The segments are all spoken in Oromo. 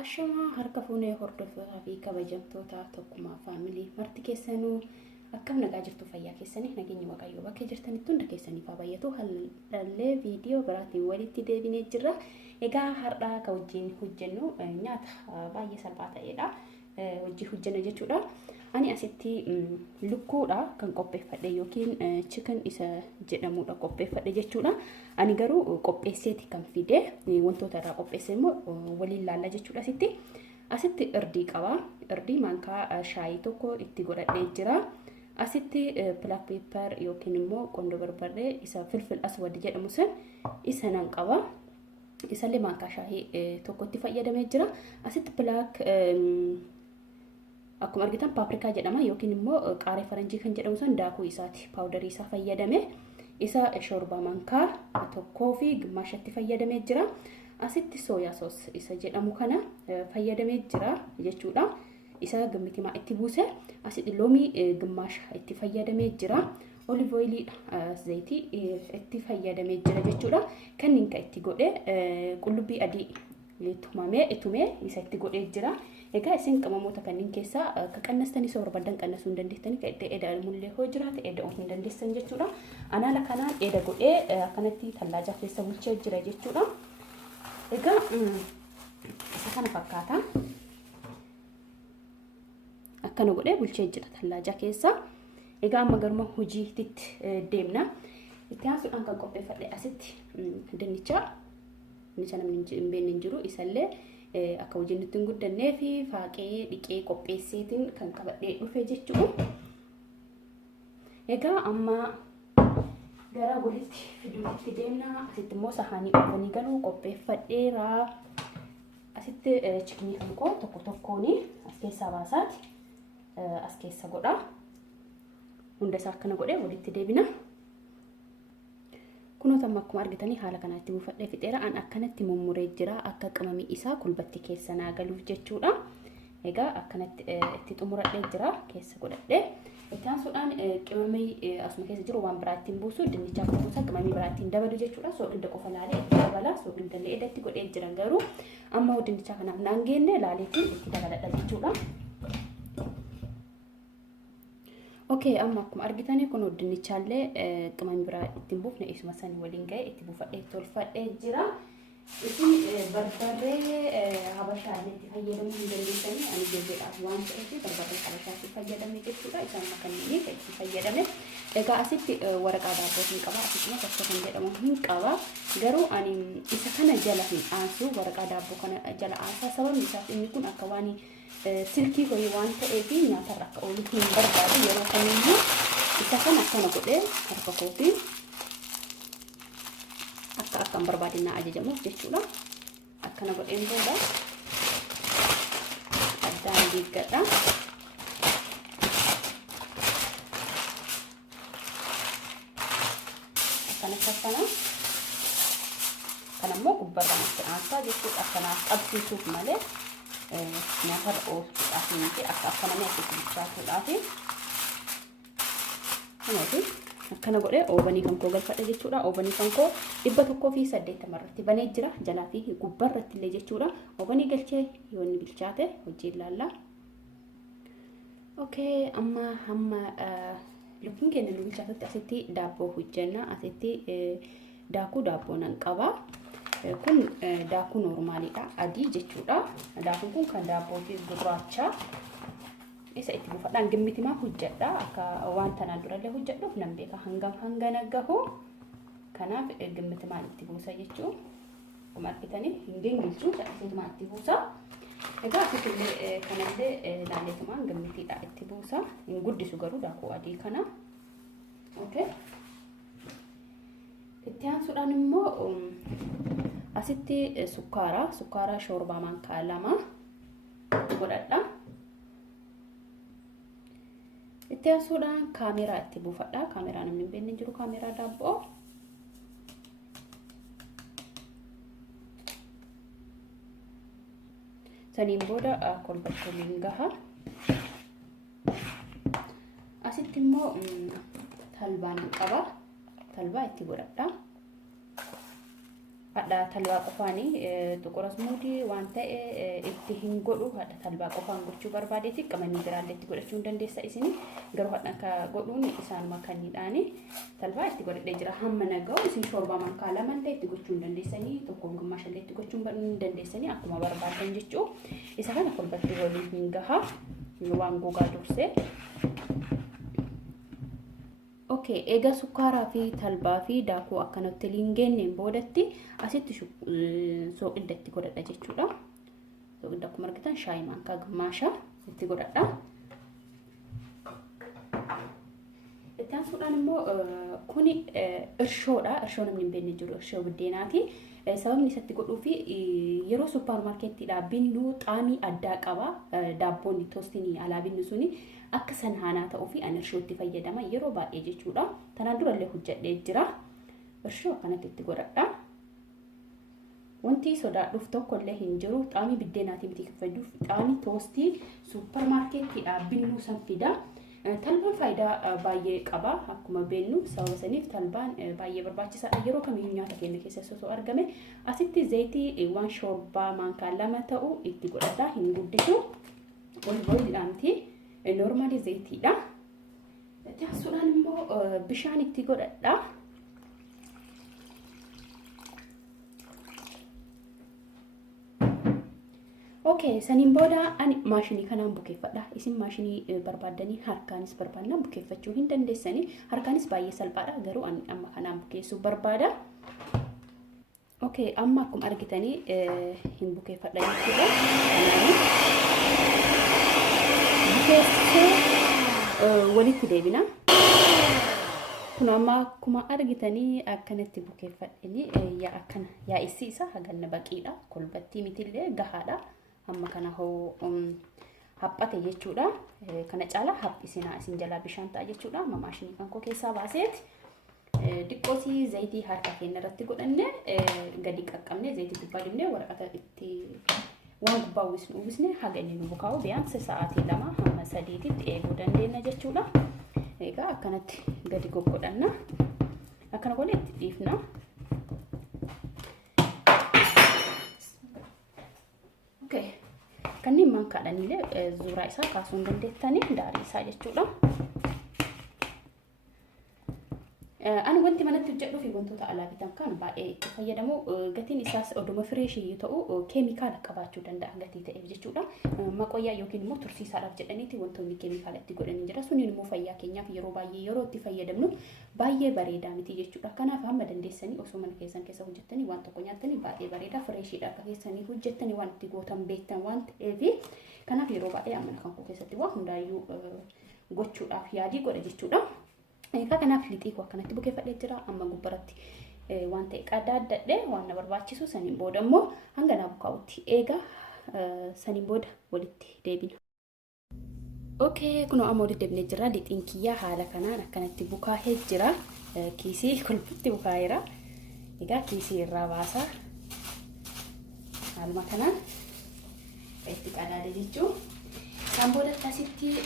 Ashama harka fuunee hordofaa fi kabajamtoota tokkummaa faamilii marti keessanuu akkam nagaa jirtu fayyaa keessanii nageenyi waaqayyoo bakka jirtanitti hunda keessaniif haa baay'atu. Hallee viidiyoo biraatiin walitti deebinee jirra. Egaa har'aa ka wajjin hojjennu nyaata baay'ee salphaa ta'edha. Wajjin hojjenna jechuudha. Ani asitti lukkuudha kan qopheeffadhe yookiin chicken isa jedhamudha qopheeffadhe jechuudha. Ani garuu qopheesseeti kan fide wantoota irraa qopheesse immoo waliin laalla jechuudha. Asitti irdii qaba. Irdii maankaa shaayii tokko itti godhadhee jira. Asitti black pepper yookiin immoo qondo barbarree isa filfil aswad jedhamu san isa nan qaba. Isallee maankaa shaayii tokko itti fayyadamee jira. Asitti black akkuma argitan paprika jedhama yookiin immoo qaaree faranjii kan jedhamu san daakuu isaati paawudarii isaa fayyadame isa shorbaa maankaa tokkoo fi gimmaashatti fayyadamee jira. Asitti sooyaa soos isa jedhamu kana fayyadamee jira jechuudha. Isa gammitimaa itti buuse asitti loomii gimmaasha itti fayyadamee jira. Olive oil zayitii itti fayyadamee jira jechuudha. Kanniin ka itti godhe qullubbii adii itumee isa itti godhee jira. Egaa isin qabamoota kanneen keessaa ka qannastanii soo barbaadan qannasuu hin dandeessanii ka itti eeda mullee hoo jiraate eeda hin dandeessan jechuudha. Anaala kanaan eeda godhee akkanatti tallaaja keessa bulchee jira jechuudha. Egaa isa kana fakkaata. Akkana godhee bulchee jira tallaaja keessa. Egaa amma garuma hojiitti deemna. Itti aansuudhaan kan qopheeffadhe asitti dinnicha namni hin beekne hin jiru isallee akka hojiin nutti hin guddannee fi faaqee dhiqee qopheesseetiin kan qabadhee dhufe jechuudha. Egaa amma gara walitti fiduutti deemna. Asitti immoo sahaanii oofanii galuu qopheeffadheera. Asitti chikinii hanqoo tokko tokkooni as keessaa baasaati as keessa godha. Hunda isaa akkana godhee walitti deebina. Kunoota akkuma argitanii haala kanatti buufadhee fixeera. An akkanatti mummuree jira akka qamamii isaa kulbatti keessa naa galuuf jechuudha. Egaa akkanatti itti xumuradhee jira keessa godhadhee. Itti aansuudhaan qimamii asuma keessa jiru waan biraattiin buusu dinnichaa buusa qimamii biraattiin dabalu jechuudha. Soogidda qofa laalee itti dabala. Soogidda illee edatti godhee jira garuu amma dinnichaa kanaaf naan geenne laaleetiin itti dabaladha jechuudha. Okay, amma akkuma argitanii kun dinnichaallee qimamii biraa ittiin buufne isuma sanii waliin ga'ee itti buufadhee tolfadhee jira. Isin barbarree habashaallee itti fayyadamuu hin dandeessanii ani jechuudhaaf waan ta'eef barbarree habashaatti fayyadame jechuudha. Isaan kanneen itti fayyadame. Egaa asitti waraqaa daabboo hin qaba. Asitti tokko kan jedhamu hin qaba. Garuu ani isa kana jala hin aansu waraqaa daabboo kana jala aansa sababni isaaf inni kun akka waan silkii ho'i waan ta'eef nyaatarra akka oolu hin barbaadu yeroo kamiyyuu isa kana akkana godhee harka kootiin akkan barbaadinaa ajajamuuf jechuudha. Akkana godheen booda addaan diiggadha. Akkana kanammoo gubbarra natti aansaa jechuudha. Akkanaaf qabsiisuuf malee nyaatarra oolchuudhaaf miti akka akkanamee asitti bilchaatuudhaaf. Kanaafuu akkana godhee oobanii kan koo galfadhe jechuudha. Oobanii kan koo 180 irratti banee jira jalaa fi gubbarratti illee jechuudha. Oobanii galchee yoo inni bilchaate hojii ilaalla. Okay, amma lukkiin keenya nu bilchaatutti asitti daabboo hojjenna. Asitti daakuu daabboo nan qaba. Kun daakuu normaalidha adii jechuudha. Daakuun kun kan daabboo fi gurraacha isa itti buufadhaan gimmitimaa hojjedha. Akka waan tanaan durallee hojjedhuuf nan beeka hanga nagahu. Kanaaf gimmitimaa itti buusa jechuudha. Akkuma argitanii hin gingilchuu gimmitimaa itti buusa. Egaa asitti kanallee laaleetumaan gimmitiidha itti buusa. Hin guddisu garuu daakuu adii kana. Okay. Itti aansuudhaan immoo asitti sukkaara shorbaa maankaa 2 godhadha. Itti aansuudhaan kaameraa itti buufadha. Kaameraa namni hin beekne jiru kaameraa daabboo. Saniin booda kolbatti waliin gaha. Asitti immoo talbaan qaba. Talbaa itti godhadha. hadha talbaa qofaanii tuqura smuudii waan ta'e itti hin godhu hadha talbaa qofaan gochuu barbaadeeti qamanii biraallee itti godhachuu hin dandeessa isini garuu hadha ka godhuun isaan makaniidhaani talbaa itti godhadhee jira hamma naga'u isin shorbaa mankaa lamallee itti gochuu hin dandeessanii tokkoon gimmaashallee itti gochuu hin dandeessanii akkuma barbaadan jechuu isa kana kolbatti waliin hin gaha waan gogaa dursee Okay, ega sukkaraa fi talbaa fi daakuu akkanatti liingeen boodatti asitti soqidatti godhadha jechuudha. Soqidda akkuma argitan shaayii maankaa gimmaasha itti godhadha. Itti aansuudhaan immoo kuni irshoodha. Irshoo namni hin beekne jiru irshoo buddeenaati. Sababni isatti godhuu fi yeroo suupparmaarkeettiidhaa binnu xaamii addaa qaba. Daabboonni toostinii alaa binnu suni akka sanhaanaa ta'uu fi an irshootti fayyadama yeroo baay'ee jechuudha. Tanaan durallee hojjedhee jira. Irshoo akkanatti itti godhadha. Wanti sodaadhuuf tokkollee hin jiru. Xaamii biddeenaatii miti fayyadamuuf xaamii toostii suupparmaarkeettiidhaa binnu san fida. Talbaan faayidaa baay'ee qaba. Akkuma beeknu sababa saniif talbaan baay'ee barbaachisaadha. Yeroo kamiyyuu nyaata keenya keessatti osoo argame asitti zayitii waan shorbaa maankaa lama ta'u itti godhadha. Hin guddisu. Oliiviidhaamti. Normally zayitiidha. Taasisuudhaan immoo bishaan itti godhadha. Okay, saniin booda ani maashinii kanaan bukeeffadha. Isin maashinii barbaadanii harkaanis barbaadnaan bukeeffachuu hin dandeessanii. Harkaanis baay'ee salphaadha. Garuu ani amma kanaan bukeessuu barbaada. Okay, amma akkuma argitanii hin bukeeffadha jechuudha. Walitti deebina. Kun amma akkuma argitanii akkanatti bukeeffadhanii yaa akkana yaa'issi isaa haganna baqiidha. Kolbattii mitillee gahaadha. Amma kana hoo haphate jechuudha. Kana caalaa haphisinaa isin jalaa bishaan ta'a jechuudha. Amma maashinii kan koo keessaa baaseeti. Diqqoosii zayitii harka keenya irratti godhanne gadi qaqqabne zayitii gubbaa dibnee waraqata itti waan gubbaa uwwisne haga inni nu bukaa'u biyaansa sa'aatii 2 hamma 3tti eeguu dandeenya jechuudha. Egaa akkanatti gadi goggodhanna. Akkana godhee itti dhiifna. Okay. Kanneen maankaadhaniilee zuuraa isaa kaasuu hin dandeettanii daarii isaa jechuudha. Ani wanti manatti hojjedhuu fi wantoota alaa bitan kan baay'ee itti fayyadamu gatiin isaas oduma fireeshii ta'u keemikaala qabaachuu danda'a gatii ta'eef jechuudha. Maqoyyaa yookiin immoo tursiisaadhaaf jedhaniiti wantoonni keemikaala itti godhanii jira. Suniin immoo fayyaa keenyaaf yeroo baay'ee yeroo itti fayyadamnu baay'ee bareedaa miti jechuudha. Kanaaf hamma dandeessanii osoo mana keessan keessa hojjettanii waan tokko nyaattanii baay'ee bareedaa fireeshiidha akka keessanii hojjettanii waan itti gootan beektan waan ta'eef kanaaf yeroo baay'ee amma kan koo keessatti waa hundaayyuu gochuudhaaf yaadii godha jechuudha. Egaa kanaaf lixii koo akkanatti bukeeffadhee jira. Amma gubbaratti waan ta'e qadaadadhee waan na barbaachisu saniin booda immoo hanga na bukaa'utti eega saniin booda walitti deebina. Okay, kunoo amma walitti deebinee jira. Lixiin kiyyaa haala kanaan akkanatti bukaa'ee jira. Kiisii kolbatti bukaa'eera. Egaa kiisii irraa baasaa haaluma kanaan itti qadaade jechuun isaan booda asitti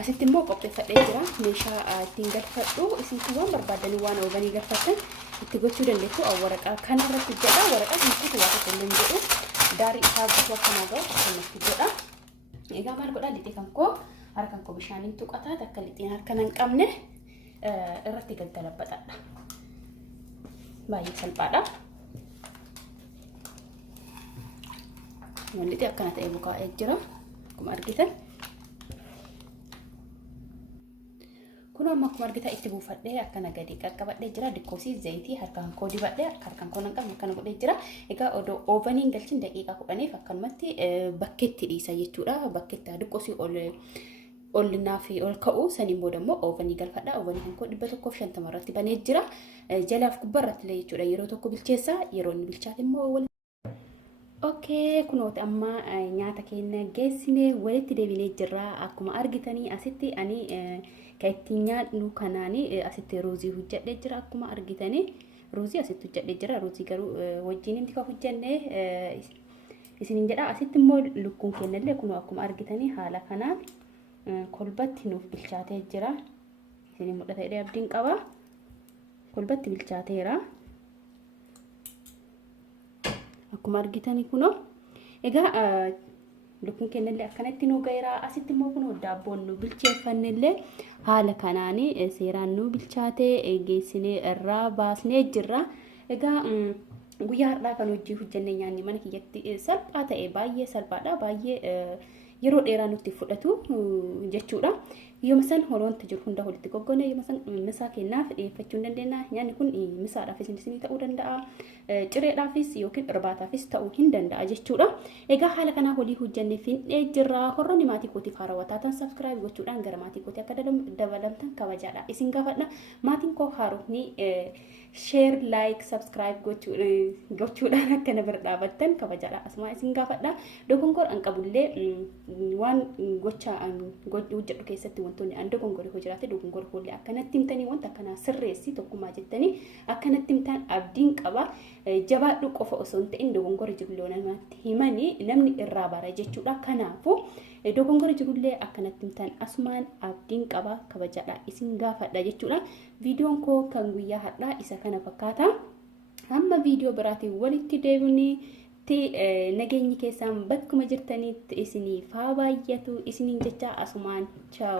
asitti immoo qopheeffadhee jira. Meeshaa ittiin galfadhu isin waan barbaadanii waan ooganii galfatan itti gochuu dandeessu. Waraqaa kanarratti jedha. Waraqaa kanatti waa tokko hin jedhu. Daarii isaa gochuu akkanaa gahu akkanatti godha. Egaa maal godhaa lixii kan koo harkaan koo bishaaniin tuqataa takka lixiin harkaan hin qabne irratti gaggalabaxadha. Baay'ee salphaadha. Wanti akkana ta'e bukaa'ee jira. Akkuma argitan. Kun amma akkuma argitan itti buufadhee akkana gadi qaqqabadhee jira. Diqqoosii zayitii harkaan koo dibadhee harkaan koo nan qabne akkana godhee jira. Egaa odoo oovaniin galchin daqiiqaa 10 akkanumatti bakkeetti dhiisa jechuudha. Bakkeetti diqqoosii ol naafi ol ka'u saniin booda immoo oovanii galfadha. Oovanii kan koo 150 irratti banee jira. Jalaaf gubbarratti illee jechuudha. Yeroo tokko bilcheessa yeroo inni bilchaate immoo Okay, kunooti amma nyaata keenya geessine walitti deebinee jirra. Akkuma argitanii asitti ani kan ittiin nyaadnu kanaanii asitti ruuzii hojjedhee jira. Akkuma argitanii ruuzii asitti hojjedhee jira. Ruuzii garuu wajjin inni kan hojjenne isiniin jedha. Asitti immoo lukkuun keenyallee kunoo akkuma argitanii haala kanaan kolbatti nuuf bilchaatee jira. isin mudhata jedhee abdiin qaba. Kolbatti bilchaateera. Akkuma argitani kunoo egaa lukkuun kennallee akkanatti nu ga'eera. Asitti immoo kunoo daabboon nu bilcheeffannillee haala kanaanii seeraan nu bilchaatee geessinee irraa baasnee jirra. Egaa guyyaa har'aa kan hojii hojjennee nyaanni mana kiyyatti salphaa ta'e baay'ee salphaadha. Baay'ee yeroo dheeraa nutti fudhatu jechuudha. Yooma san holoonta jiru hunda walitti goggone yooma san misaa kennaaf dhiyeeffachuu hin dandeenya. Nyaanni kun misaadhaafis isinii ta'uu danda'a. Cireedhaafis yookiin irbaataafis ta'uu hin danda'a jechuudha. Egaa haala kanaa walii hojjennee finnee jirra. Horroonni maatii kootiif haarawwataa ta'an subscribe gochuudhaan gara maatii kootii akka dabalamtan kabajaadha. Isin gaafadha. Maatiin koo haaromni share like subscribe gochuudhaan akka na bira dhaabattan kabajaadha. Asuma isin gaafadha. Dogongor an qabullee waan gocha hojjedhu keessatti wantoonni an dogongore hoo jiraate dogongor koollee akkanatti himtanii wanta akkanaa sirreessi tokkummaa jettanii akkanatti himtan abdiin qaba. Jabaadhu qofa osoo hin ta'in dogongora jirullee namatti himanii namni irraa bara jechuudha. Kanaafuu dogongora jirullee akkanatti himtan asumaan abdiin qaba kabajaadha. Isin gaafadha jechuudha. Viidiyoon koo kan guyyaa har'aa isa kana fakkaata. Hamma viidiyoo biraatiin walitti deebinee nageenyi keessan bakkuma jirtanitti isiniif haa baay'atu isiniin jecha asumaan ciao.